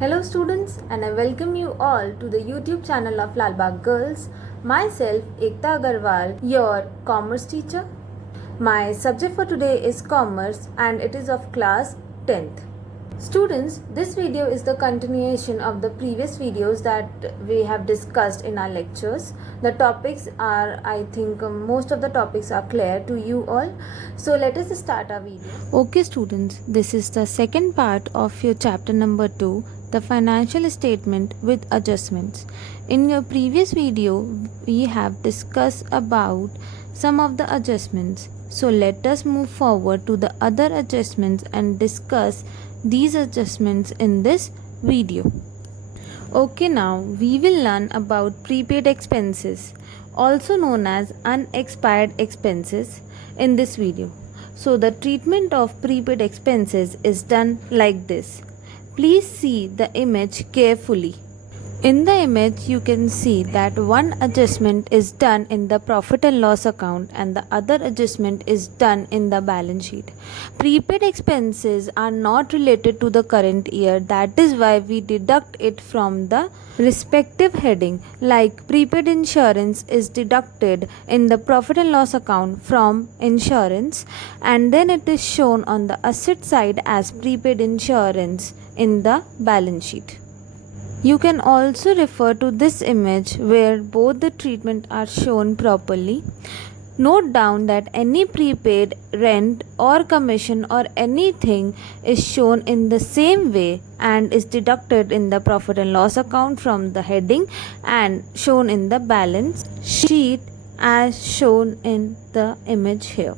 Hello students, and I welcome you all to the YouTube channel of Lalbagh Girls. Myself Ekta Agarwal, your commerce teacher. My subject for today is commerce and it is of class 10th. Students, this video is the continuation of the previous videos that we have discussed in our lectures. The topics are, I think most of the topics are clear to you all. So let us start our video. Okay students, this is the second part of your chapter number 2, the financial statement with adjustments. In your previous video, we have discussed about some of the adjustments. So let us move forward to the other adjustments and discuss these adjustments in this video. Okay, now we will learn about prepaid expenses, also known as unexpired expenses, in this video. So the treatment of prepaid expenses is done like this. Please see the image carefully. In the image, you can see that one adjustment is done in the profit and loss account and the other adjustment is done in the balance sheet. Prepaid expenses are not related to the current year. That is why we deduct it from the respective heading. Like prepaid insurance is deducted in the profit and loss account from insurance, and then it is shown on the asset side as prepaid insurance in the balance sheet. You can also refer to this image where both the treatment are shown properly. Note down that any prepaid rent or commission or anything is shown in the same way and is deducted in the profit and loss account from the heading and shown in the balance sheet as shown in the image here.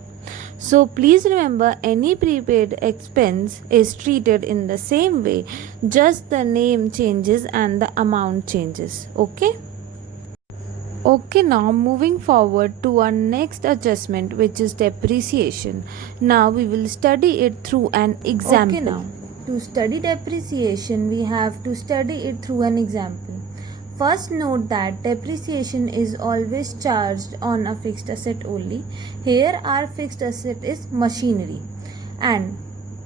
So please remember, any prepaid expense is treated in the same way, just the name changes and the amount changes. Okay, now moving forward to our next adjustment, which is depreciation. Now we will study it through an example. Okay, now to study depreciation, we have to study it through an example. First, note that depreciation is always charged on a fixed asset only. Here our fixed asset is machinery and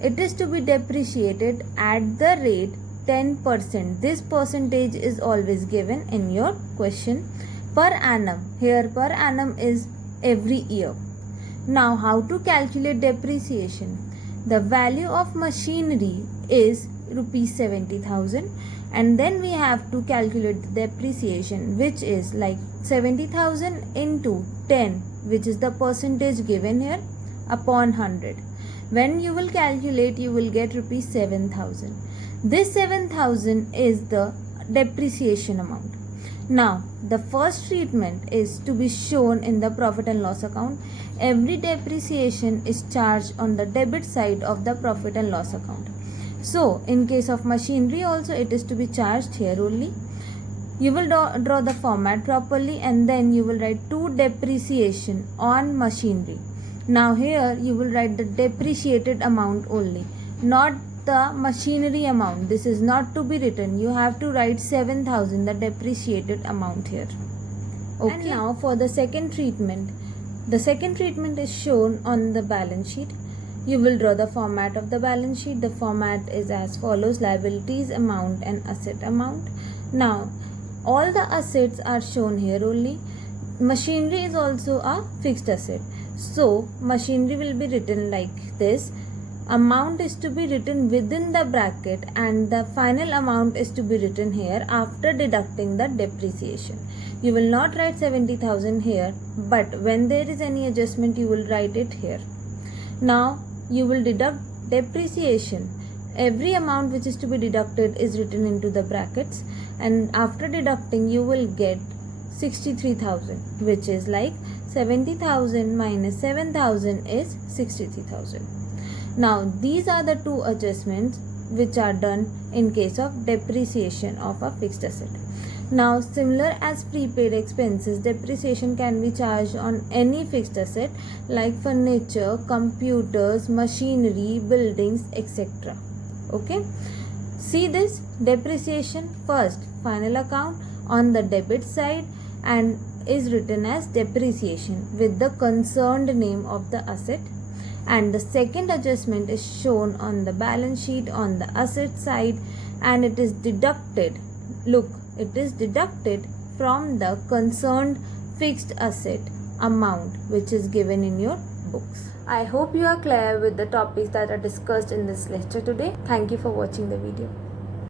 it is to be depreciated at the rate 10%. This percentage is always given in your question per annum. Here per annum is every year. Now how to calculate depreciation? The value of machinery is rupees 70,000 and then we have to calculate the depreciation, which is like 70,000 into 10, which is the percentage given here, upon 100. When you will calculate, you will get rupees 7,000. This 7,000 is the depreciation amount. Now the first treatment is to be shown in the profit and loss account. Every depreciation is charged on the debit side of the profit and loss account. So in case of machinery also, it is to be charged here only. You will draw the format properly and then you will write to depreciation on machinery. Now here you will write the depreciated amount only, not the machinery amount. This is not to be written. You have to write 7,000, the depreciated amount here. Okay. And now for the second treatment. The second treatment is shown on the balance sheet. You will draw the format of the balance sheet. The format is as follows: liabilities amount and asset amount. Now all the assets are shown here only. Machinery is also a fixed asset. So machinery will be written like this. Amount is to be written within the bracket and the final amount is to be written here after deducting the depreciation. You will not write 70,000 here, but when there is any adjustment you will write it here. Now you will deduct depreciation. Every amount which is to be deducted is written into the brackets, and after deducting you will get 63,000, which is like 70,000 minus 7,000 is 63,000. Now these are the two adjustments which are done in case of depreciation of a fixed asset. Now similar as prepaid expenses, depreciation can be charged on any fixed asset like furniture, computers, machinery, buildings, etc. Okay, see this depreciation first final account on the debit side and is written as depreciation with the concerned name of the asset, and the second adjustment is shown on the balance sheet on the asset side and it is deducted. Look, it is deducted from the concerned fixed asset amount which is given in your books. I hope you are clear with the topics that are discussed in this lecture today. Thank you for watching the video.